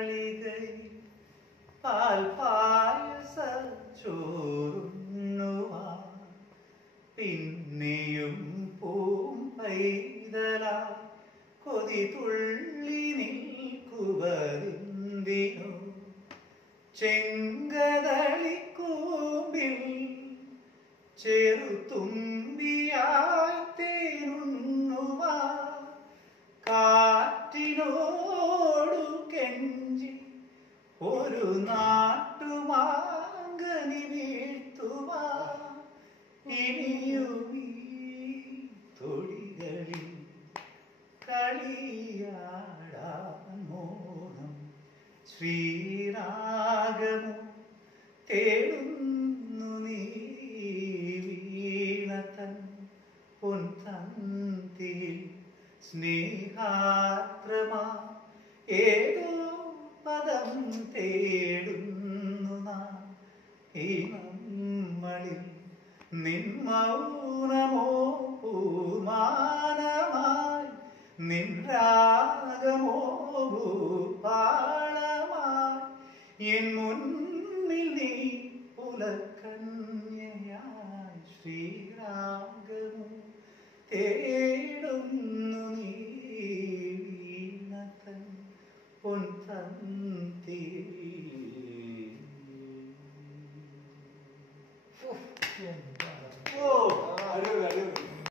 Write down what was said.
തളികയിൽ പാൽപായസ ചോറുണ്ണുവാൻ പിന്നെയും പൂം പൈതലാ കൊതി തുള്ളി നിൽക്കുവതെന്തിനോ ചെങ്കതളിക്കൂമ്പിൽ ചെറുതുമ്പിയായി തേനുണ്ണുവാൻ കാറ്റിനോടു കെഞ്ചി ഒരു നാട്ടുമാങ്കനി വീഴ്ത്തുവാൻ ഇനിയുമീ തൊടികളിൽ കളിയാടാൻ മോഹം ശ്രീരാഗമോ തേടുന്നു നീ വീണതൻ പൊൻതന്തിയിൽ സ്നേഹാർദ്രമാ ഏതോ പദം തേടുന്നു നാം ഈ നമ്മളിൽ നിൻ മൗനമോ പൂമാനമായി നിൻ രാഗമോ ഭൂപാളമായി എൻ മുന്നിൽ നീ പുലക്കന്യയായി ശ്രീരാഗമോ തേടുന്നു നീ വീണതൻ പൊൻതന്തിയിൽ